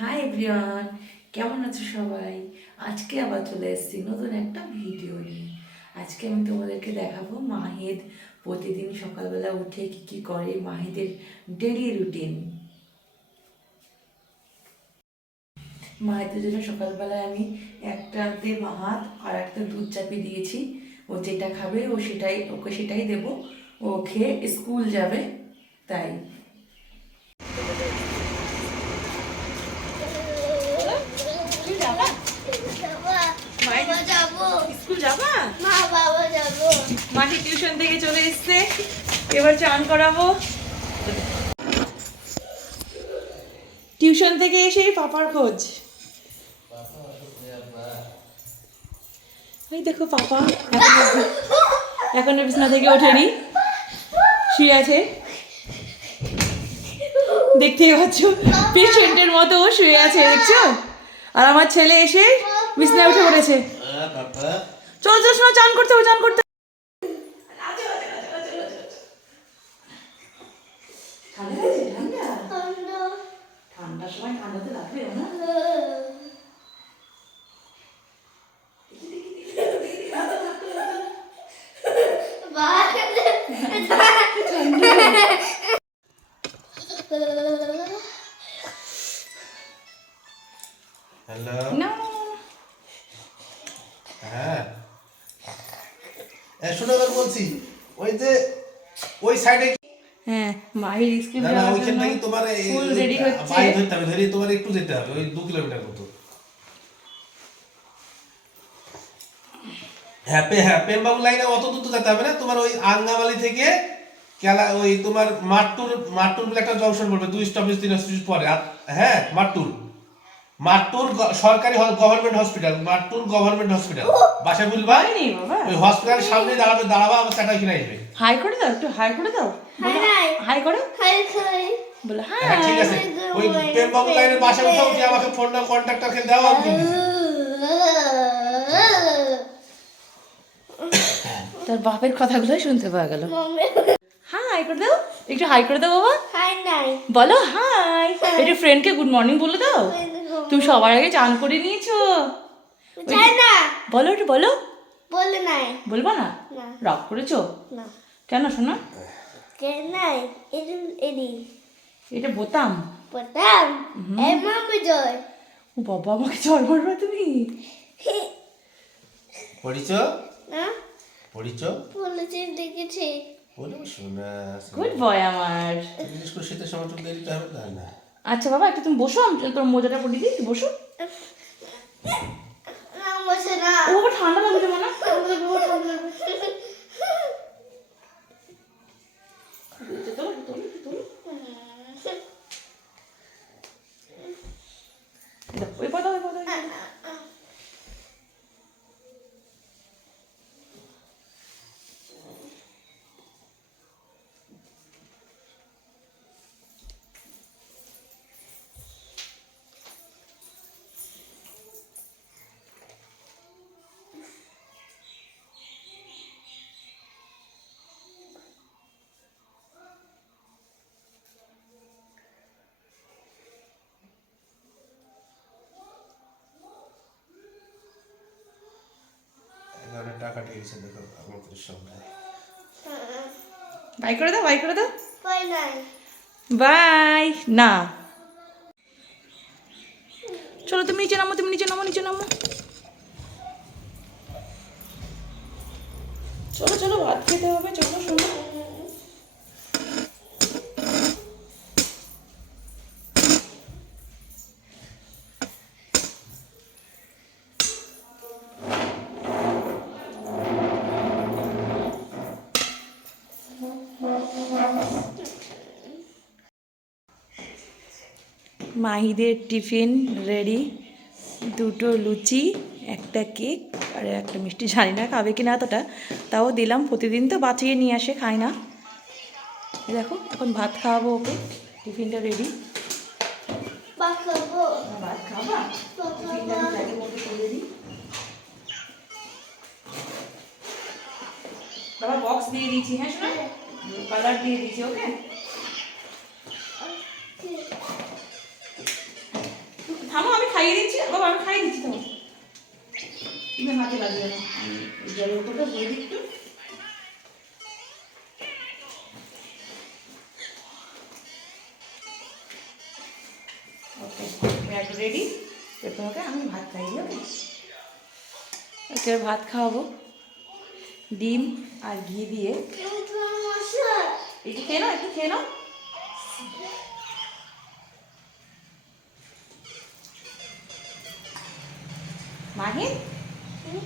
Hi everyone কেমন আছো সবাই? আজকে আবার চলে এসেছি নতুন একটা ভিডিও নিয়ে। আজকে আমি তোমাদেরকে দেখাবো মাহিদ প্রতিদিন সকালবেলা উঠে কি কি করে মাহিদের ডেলি রুটিন মাহিদের জন্য সকালবেলায় আমি একটাতে মাহাত আর একটা দুধ চাপিয়ে দিয়েছি। ও যেটা খাবে ও সেটাই, ওকে সেটাই দেবো। ও খেয়ে স্কুল যাবে, তাই বাবা যাব স্কুল যাবা? মা বাবা যাব। মাটি টিউশন থেকে চলে এসছে। এবার চান করাবো। টিউশন থেকে এসে পাপার খোঁজ। এই দেখো পাপা এখনও এখনও বিছনা থেকে ওঠেনি। শুয়ে আছে। দেখতেই পাচ্ছ? পেশেন্টের মতো শুয়ে আছে দেখছ? আর আমার ছেলে এসে বিছনায় উঠে পড়েছে। চলো চলো শোনো চান করতে হবে চান করতে শোনো এবার বলছি ওই যে ওই সাইডে হ্যাঁ মাহির স্কুল না না যাওয়ার ওইখান জন্য থেকে তোমার ফুল রেডি হচ্ছে। বাইরে ধরতে হবে ধরে তোমার একটু যেতে হবে ওই দু কিলোমিটার মতো। হ্যাঁ লাইনে অত দূর তো যেতে হবে না তোমার ওই আঙ্গামালি থেকে কেলা ওই তোমার মাট্টুর মাট্টুর বলে একটা জংশন পড়বে দুই স্টপেজ তিন স্টপেজ পরে হ্যাঁ মাট্টুর। মাট্টুর গ- সরকারি government hospital Mattur government hospital বাসায় বলবা? হয়নি বাবা। ওই হসপিটালের সামনে দাঁড়াবে দাঁড়াবা আমার চাটা কিনে আসবে। হাই করে দাও একটু হাই করে দাও। Hi hi. হাই করো। Hi hi. বলো হ্যাঁ হ্যাঁ ঠিক আছে। ওই প্রেমবাবু লাইনের পাশে উঠাও যে আমাকে ফোন নাও কন্ট্যাক্টরকে দাও আমি। তোর বাপের কথাগুলো শুনতে পাওয়া গেল। হাই করে দাও। একটু হাই করে দাও বাবা। হাই নাই। বলো হাই। একটু ফ্রেন্ডকে গুড মর্নিং বলে দাও। তুমি সবার আগে চান করে নিয়েছো? না। বলো একটু বলো। বলে নাই। বলব না? রাগ করেছ? না। কেন শোনা। কে নাই? এডি এটা বোতাম। এই মামা জয়। ও বাবা আমাকে জল মারবা তুমি। পড়িছ? না। পড়িছ? বলেছি দেখেছি। বলো শোনা গুড বয় আমার। বিশেষ করে শীতের সময় দেরিতে হবে তাই না? আচ্ছা বাবা একটু তুমি বসো আমি তোর মোজাটা পরিয়ে দিই বসো। না না। ও বাবা ঠান্ডা লাগছে মনে হয়। তোলো, তোলো, তোলো। দাও, ওই পাতা ওই পাতা ওই পাতা। ঠেকেছে দেখো আমাদের সঙ্গে বাই করে দাও বাই করে দাও বাই না চলো তুমি নিচে নামো তুমি নিচে নামো নিচে নামো। চলো চলো ভাত খেতে হবে চলো শোনো। মাহিদের টিফিন রেডি। দুটো লুচি একটা কেক আর একটা মিষ্টি। জানি না খাবে কি না এতটা। তাও দিলাম প্রতিদিন তো বাঁচিয়ে নিয়ে আসে খায় না। দেখো এখন ভাত খাওয়াবো ওকে। টিফিনটা রেডি। ভাত খাবা। বাবা বক্স দিয়ে দিয়েছি হ্যাঁ শোনা কালার দিয়ে দিয়েছি ওকে? খাইয়ে দিচ্ছি। বাবা আমি খাইয়ে দিচ্ছি তোমার তুমি হাতে লাগিয়ে না আমি জলের উপরটা বলে একটু। রেডি এবার তোমাকে আমি ভাত খাইয়ে ওকে ওকে ভাত খাওয়াবো। ডিম আর ঘি দিয়ে। একটু খেয়ে নাও একটু খেয়ে নাও। মাহি।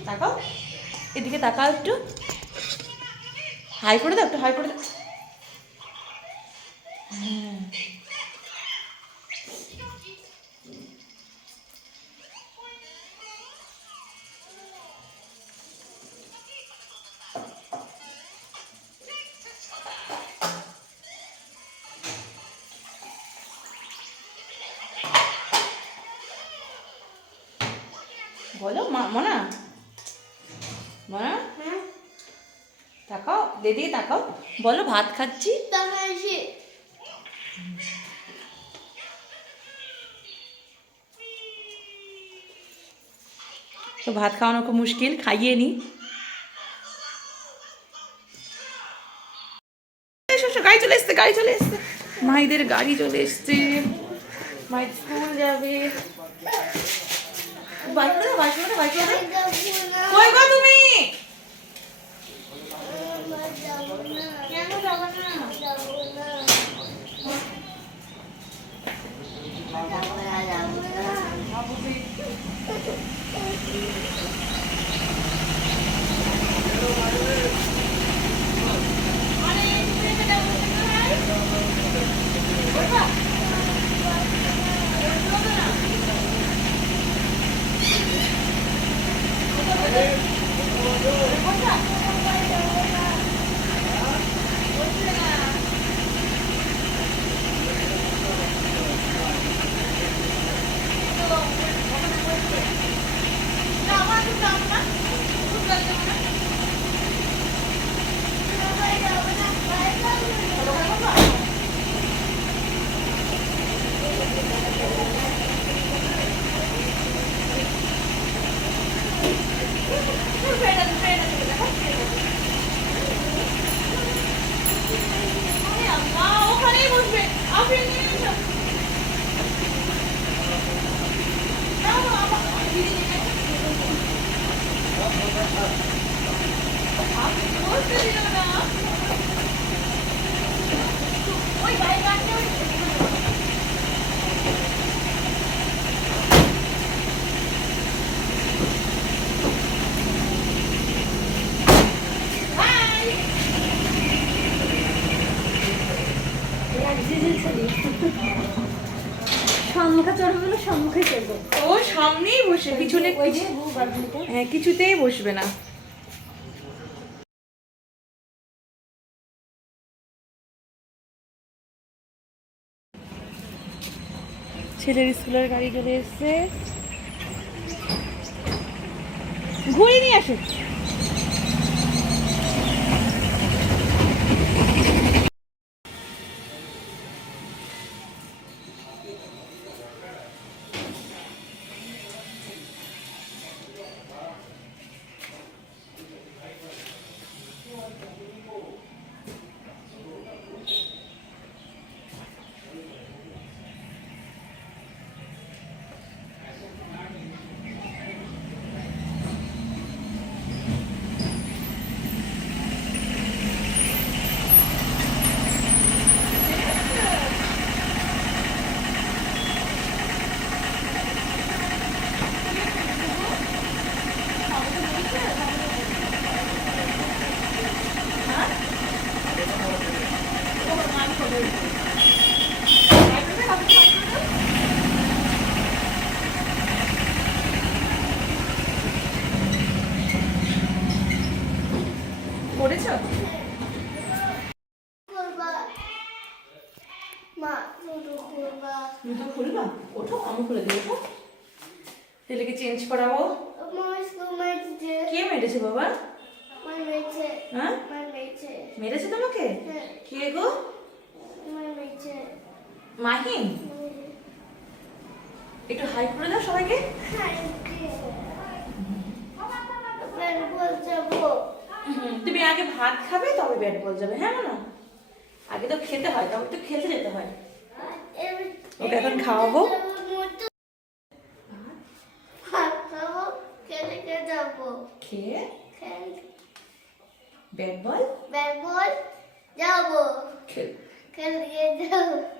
তাকাও। এদিকে তাকাও একটু। হাই করে দাও একটু হাই করে দাও। বলো মা- মনা? মনা? হ্যাঁ? তাকাও দিদি তাকাও। বলো ভাত খাচ্ছি? তো ভাত খাওয়ানো খুব মুশকিল খাইয়ে নি। গাড়ি চলে এসছে গাড়ি চলে এসছে। মাইদের গাড়ি চলে এসছে। মাই স্কুল যাবে। বাইক করে বাইক করে বাইক করে কই গো তুমি? Thank যাব Thank you. না গাড়ি ওই সম্মুখে চড়বে চলবে ও সামনেই বসে পিছনে হ্যাঁ কিছুতেই বসবে না ছেলের স্কুলের গাড়ি চলে এসছে। ঘুরে নিয়ে আসে করেছ করবা মা শুধু করবা জুতো খুলবা ওঠো আমি খুলে দিই ওঠো ছেলেকে চেঞ্জ করাবো কে মেরেছে বাবা? হ্যাঁ? মেরেছে তোমাকে? হ্যাঁ। কে গো? মাহিম? একটু হাই করে দাও সবাইকে। তুমি আগে ভাত খাবে তবে ব্যাট বল যাবে হ্যাঁ না আগে তো খেতে হয় তবে তো খেলতে যেতে হয়। ওকে এখন খাওয়াবো। ভাত খাব খেলে খেলে যাব খেয়ে খেল ব্যাট বল ব্যাট বল যাব খেল খেলে যাব